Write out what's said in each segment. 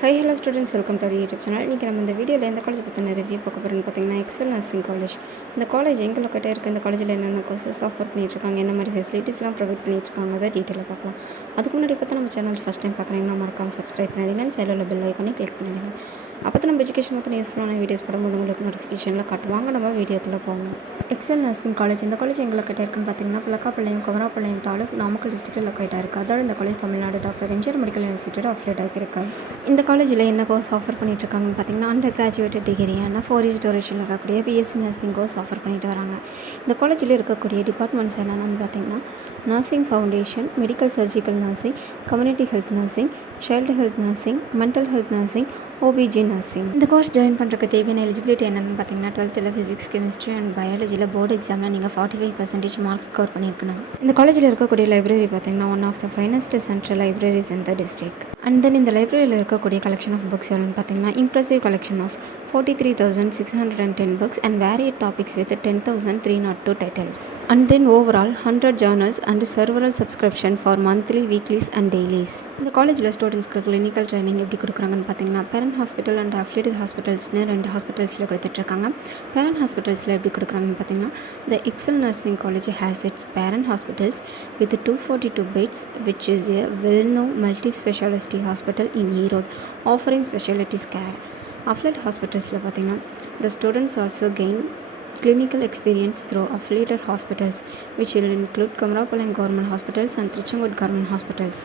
High hello students, welcome to our YouTube channel. இன்றைக்கி நம்ம இந்த வீடியோவில் எந்த காலேஜ் பற்றின ரிவ்யூ பார்க்க போகிறோன்னு பார்த்தீங்கன்னா, எக்ஸல் நர்சிங் காலேஜ். இந்த காலேஜ் எங்கே லொக்கேட்டாக இருக்குது, இந்த காலேஜில் என்னென்ன கோர்சஸ் ஆஃபர் பண்ணிட்டுருக்காங்க, என்ன மாதிரி ஃபெசிலிட்டிஸ்லாம் ப்ரொவைட் பண்ணிட்டுருக்காங்க, அதை டீட்டெயிலாக பார்க்கலாம். அதுக்கு முன்னாடி பார்த்தா நம்ம சேனல் ஃபஸ்ட் டைம் பார்க்குறீங்கன்னா மறக்காமல் சப்ஸ்கிரைப் பண்ணிடுங்க, சைடில் உள்ள பெல் ஐக்கானே கிளிக் பண்ணிடுங்க. அப்போ தான் நம்ம எஜுகேஷன் மொத்தம் யூஸ்ஃபுல்லான வீடியோஸ் போடும்போது உங்களுக்கு நோட்டிஃபிகேஷனில் காட்டுவாங்க. நம்ம வீடியோக்குள்ளே போகணும். Excel nursing college. இந்த காலேஜ் எங்கே லொக்கேட்டாக இருக்குன்னு பார்த்தீங்கன்னா, பிளக்காப்பாளையம், குமராப்பாளையம் தாலுக், நாமக்கல் டிஸ்ட்ரிக்ட்டில் லொக்கேட்டாக இருக்குது. அதோட இந்த college Tamil Nadu doctor MGR medical யூனிவர்சிட்டியோட அஃபிலியேட் ஆகியிருக்கு. இந்த காலேஜில் என்ன கோர்ஸ் ஆஃபர் பண்ணிட்டுருக்காங்கன்னு பார்த்தீங்கன்னா, அண்டர் கிராஜுவேட் டிகிரியான 4 இயர்ஸ் டூரேஷனில் இருக்கக்கூடிய பிஎஸ்சி நர்சிங் கோர்ஸ் ஆஃபர் பண்ணிட்டு வராங்க. இந்த காலேஜில் இருக்கக்கூடிய டிபார்ட்மெண்ட்ஸ் என்னென்னு பார்த்தீங்கன்னா, nursing foundation, medical surgical nursing, community health nursing, child health nursing, mental health nursing, OBG nursing. இந்த கோர்ஸ் ஜாயின் பண்ணுறதுக்கு தேவையான எலிஜிபிலிட்டி என்னென்னு பார்த்தீங்கன்னா, 12th ஃபிசிக்ஸ், கெமிஸ்ட்ரி அண்ட் பயாலஜியில் போர்டு எக்ஸாமில் நீங்கள் 45% மார்க்ஸ் ஸ்கோர் பண்ணியிருக்கணும். இந்த காலேஜில் இருக்கக்கூடிய லைப்ரரி பார்த்தீங்கன்னா, one of the finest central libraries in the district. And then இந்த லைப்ரரியில் இருக்கக்கூடிய கலெக்ஷன் ஆஃப் புக்ஸ் எவ்வளோன்னு பார்த்தீங்கன்னா, impressive collection of 43,610 books and varied topics with 10,302 titles. And then overall 100 journals and several subscription for monthly, weeklies and dailies. இந்த காலேஜில் ஸ்டூடெண்ட்ஸ்க்கு clinical training எப்படி கொடுக்குறாங்கன்னு பார்த்தீங்கன்னா, பேரண்ட் ஹாஸ்பிட்டல் அண்ட் அஃபிலியேட்டட் ஹாஸ்பிட்டல்ஸ்னு 2 ஹாஸ்பிட்டல்ஸில் கொடுத்துட்ருக்காங்க. பேரண்ட் ஹாஸ்பிட்டல்ஸில் எப்படி கொடுக்குறாங்கன்னு பார்த்தீங்கன்னா, the Excel nursing college has its parent hospitals with 242 beds, which is a well-known multi-specialty hospital in Erode, offering specialties care. Affiliate hospitals பார்த்தீங்கன்னா, the students also gain clinical experience through affiliated hospitals, which will include Kumarapalayam government hospitals and Tiruchengode government hospitals.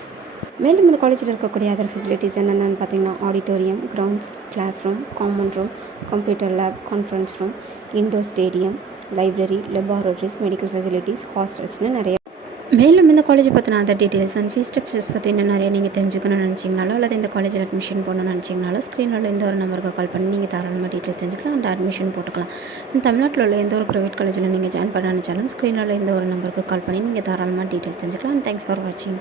மேலும் இந்த காலேஜில் இருக்கக்கூடிய other facilities என்னென்னு பார்த்தீங்கன்னா, auditorium, grounds, class room, compound room, computer lab, conference room, indoor stadium, library, laboratories, medical facilities, ஹாஸ்டல்ஸ்னு நிறைய. மேலும் இந்த காலேஜை பற்றின other details and fees structures பற்றி இன்னும் நிறைய நீங்கள் தெரிஞ்சுக்கணும்னு நினச்சிங்கனாலோ அல்லது இந்த காலேஜில் அட்மிஷன் போடணும்னு நினச்சிங்கனாலோ ஸ்க்ரீனில் எந்த ஒரு நம்பருக்கு கால் பண்ணி நீங்கள் தாராளமாக டீட்டெயில்ஸ் தெரிஞ்சுக்கலாம் அண்ட் அட்மிஷன் போட்டுக்கலாம். தமிழ்நாட்டில் உள்ள எந்த ஒரு ப்ரைவேட் காலேஜில் நீங்கள் ஜாயின் பண்ண நினச்சாலும் ஸ்க்ரீனில் எந்த ஒரு நம்பருக்கு கால் பண்ணி நீங்கள் தாராளமாக டீட்டெயில்ஸ் தெரிஞ்சுக்கலாம். அண்ட் தேங்க்ஸ் ஃபார் வாட்சிங்.